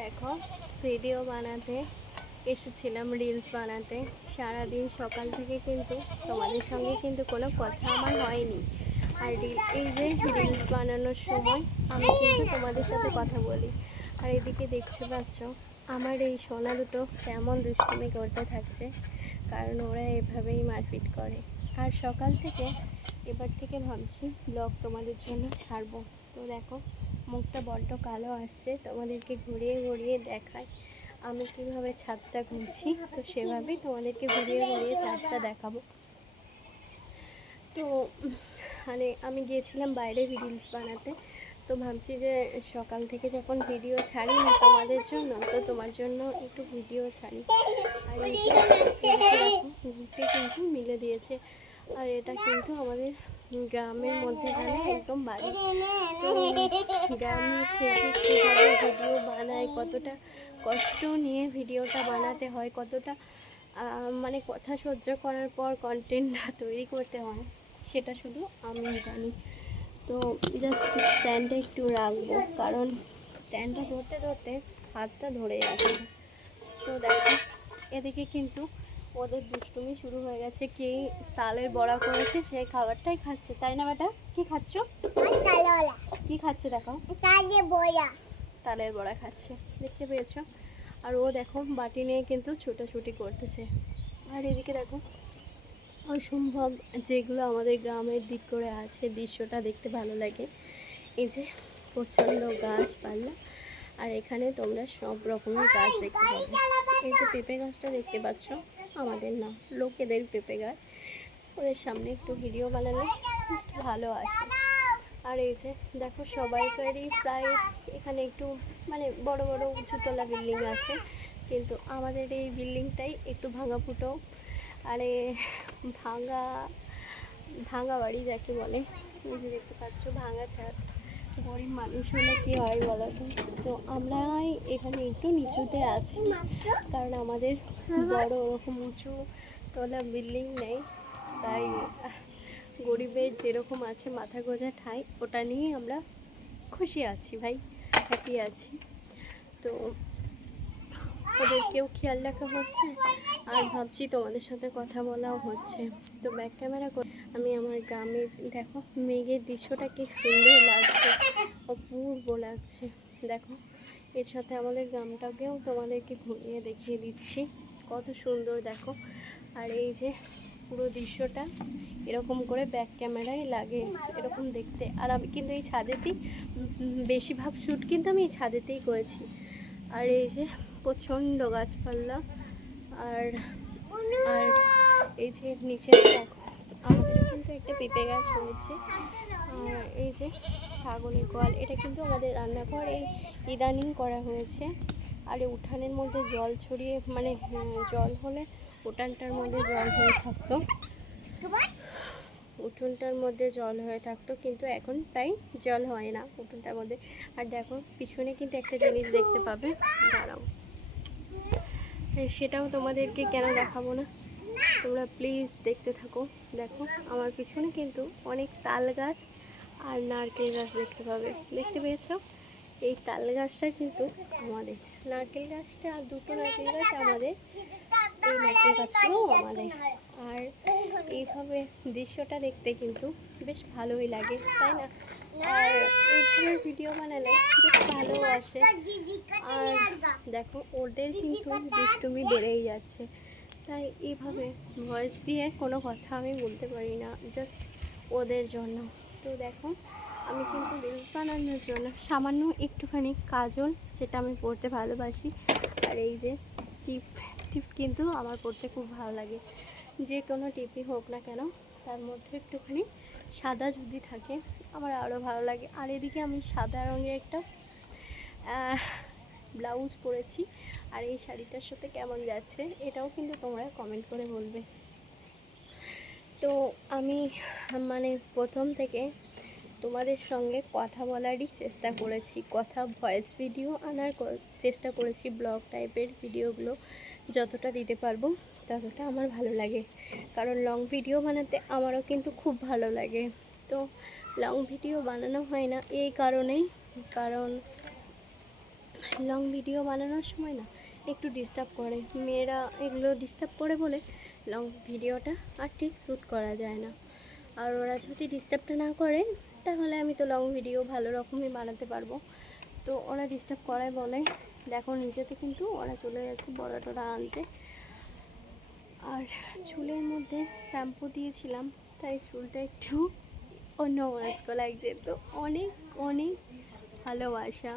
দেখো ভিডিও বানাতে এসেছিলাম, রিলস বানাতে। সারাদিন সকাল থেকে কিন্তু তোমাদের সঙ্গে কিন্তু কোনো কথা আমার হয়নি। আর এই যে রিলস বানানোর সময় আমি কিন্তু তোমাদের সাথে কথা বলি। আর এদিকে দেখতে পাচ্ছ আমার এই সোনা দুটো কেমন দুষ্টুমি করতে থাকছে, কারণ ওরা এভাবেই মারপিট করে। আর সকাল থেকে এবার থেকে ভাবছি ব্লগ তোমাদের জন্য ছাড়বো। তো দেখো মুখটা বড্ড কালো আসছে, তোমাদেরকে ঘুরিয়ে ঘুরিয়ে দেখায় আমি কীভাবে ছাদটা ঘুরছি। তো সেভাবেই তোমাদেরকে ঘুরিয়ে ঘুরিয়ে ছাদটা দেখাবো। তো মানে আমি গিয়েছিলাম বাইরে রিলস বানাতে। তো ভাবছি যে সকাল থেকে যখন ভিডিও ছাড়ি না তোমাদের জন্য, তো তোমার জন্য একটু ভিডিও ছাড়ি। আর এই যে ঘুরতে কিন্তু মিলে দিয়েছে। আর এটা কিন্তু আমাদের গ্রামের মধ্যে একদম বাড়ি। তো গ্রামে থেকে কীভাবে ভিডিও বানায়, কতটা কষ্ট নিয়ে ভিডিওটা বানাতে হয়, কতটা মানে কথা সহ্য করার পর কন্টেন্টটা তৈরি করতে হয়, সেটা শুধু আমি জানি। তো জাস্ট স্ট্যান্ডটা একটু রাখবো, কারণ স্ট্যান্ডটা ধরতে ধরতে হাতটা ধরে যাচ্ছে। তো দেখো এদিকে কিন্তু ওদের দুষ্টুমি শুরু হয়ে গেছে। কে তালের বড়া করেছে সেই খাবারটাই খাচ্ছে, তাই না বেটা? কি খাচ্ছ? কি খাচ্ছ দেখাও? তালের বড়া খাচ্ছে, দেখতে পেয়েছো? আর ও দেখো বাটি নিয়ে কিন্তু ছোটাছুটি করতেছে। আর এদিকে দেখো অসম্ভব যেগুলো আমাদের গ্রামের দিক করে আছে, দৃশ্যটা দেখতে ভালো লাগে। এই যে প্রচণ্ড গাছপালা, আর এখানে তোমরা সব রকমের গাছ দেখতে পাবে। এই যে পেঁপে গাছটা দেখতে পাচ্ছ, আমাদের না, লোকেদের পেঁপে গাছ। ওদের সামনে একটু ভিডিও বানালে জাস্ট ভালো আসে। আর এই যে দেখো সবাইকারই প্রায় এখানে একটু মানে বড় বড় উঁচুতলা বিল্ডিং আছে, কিন্তু আমাদের এই বিল্ডিংটাই একটু ভাঙা ফুটো। আরে ভাঙা ভাঙা বাড়ি যাকে বলে। এই যে দেখতে পাচ্ছ ভাঙা ছাদ। গরিব মানুষ হলে কী হয় বলো তো? আমরাই এখানে একটু নিচুতে আছি, কারণ আমাদের বড় ওরকম উঁচু তলা বিল্ডিং নেই। তাই গরিবের যেরকম আছে মাথা গোঁজা ঠাঁই, ওটা নিয়ে আমরা খুশি আছি ভাই, হ্যাপি আছি। তো ওদেরকেও খেয়াল রাখা হচ্ছে, আর ভাবছি তোমাদের সাথে কথা বলাও হচ্ছে। তো ব্যাক ক্যামেরা আমি আমার গ্রামের দেখো মেঘের দৃশ্যটা কি সুন্দর লাগছে, অপূর্ব লাগছে। দেখো এর সাথে আমাদের গ্রামটাকেও তোমাদেরকে ঘুরিয়ে দেখিয়ে দিচ্ছি, কত সুন্দর দেখো। আর এই যে পুরো দৃশ্যটা এরকম করে ব্যাক ক্যামেরায় লাগে এরকম দেখতে। আর আমি কিন্তু এই ছাদেতেই বেশিরভাগ শ্যুট কিন্তু আমি এই ছাদেতেই করেছি। আর এই যে প্রচণ্ড গাছপালা, আর আর এই যে নিচে দেখো আমাদেরও কিন্তু একটা পেঁপে গাছ হয়েছে। আর এই যে ছাগলের গোয়াল, এটা কিন্তু আমাদের রান্নাঘর এই ইদানিং করা হয়েছে। আর এই উঠানের মধ্যে জল ছড়িয়ে মানে জল হলে উঠানটার মধ্যে জল হয়ে থাকতো, উঠোনটার মধ্যে জল হয়ে থাকতো, কিন্তু এখন প্রায় জল হয় না উঠোনটার মধ্যে। আর দেখো পিছনে কিন্তু একটা জিনিস দেখতে পাবে, দাঁড়াও সেটাও তোমাদেরকে কেন দেখাবো না, তোমরা প্লিজ দেখতে থাকো। দেখো আমার পিছনে কিন্তু অনেক তাল গাছ আর নারকেল গাছ দেখতে পাবে, দেখতে পেয়েছো? এই তাল গাছটা কিন্তু আমাদের, নারকেল গাছটা আর দুটো নারকেল গাছ আমাদের, এই নারকেল গাছগুলোও আমাদের। আর এইভাবে দৃশ্যটা দেখতে কিন্তু বেশ ভালোই লাগে, তাই না? আর এইভাবে ভিডিও বানালে বেশ ভালোও আসে। আর দেখো ওদের কিন্তু দুষ্টুমি বেড়েই যাচ্ছে, তাই এইভাবে ভয়েস দিয়ে কোনো কথা আমি বলতে পারি না, জাস্ট ওদের জন্য। তো দেখো আমি কিন্তু রিলস বানানোর জন্য সামান্য একটুখানি কাজল, যেটা আমি পরতে ভালোবাসি, আর এই যে টিপ টিপ কিন্তু আমার পরতে খুব ভালো লাগে। যে কোনো টিপই হোক না কেন তার মধ্যে একটুখানি সাদা যদি থাকে আমার আরও ভালো লাগে। আর এদিকে আমি সাদা রঙের একটা ব্লাউজ পরেছি। আর এই শাড়িটার সাথে কেমন যাচ্ছে এটাও কিন্তু তোমরা কমেন্ট করে বলবে। তো আমি মানে প্রথম থেকে তোমাদের সঙ্গে কথা বলারই চেষ্টা করেছি, কথা ভয়েস ভিডিও আনার চেষ্টা করেছি, ব্লগ টাইপের ভিডিওগুলো যতটা দিতে পারবো ততটা আমার ভালো লাগে, কারণ লং ভিডিও বানাতে আমারও কিন্তু খুব ভালো লাগে। তো লং ভিডিও বানানো হয় না এই কারণেই, কারণ লং ভিডিও বানানোর সময় না একটু ডিস্টার্ব করে, মেয়েরা এগুলো ডিস্টার্ব করে বলে লং ভিডিওটা আর ঠিক শ্যুট করা যায় না। আর ওরা যদি ডিস্টার্বটা না করে তাহলে আমি তো লং ভিডিও ভালো রকমই বানাতে পারবো। তো ওরা ডিস্টার্ব করায় বলে, দেখো নিচেতে কিন্তু ওরা চলে গেছে বড়া টড়া আনতে। আর চুলের মধ্যে শ্যাম্পু দিয়েছিলাম তাই চুলটা একটু অন্যমনস্ক লাগছে। তো অনেক অনেক ভালোবাসা।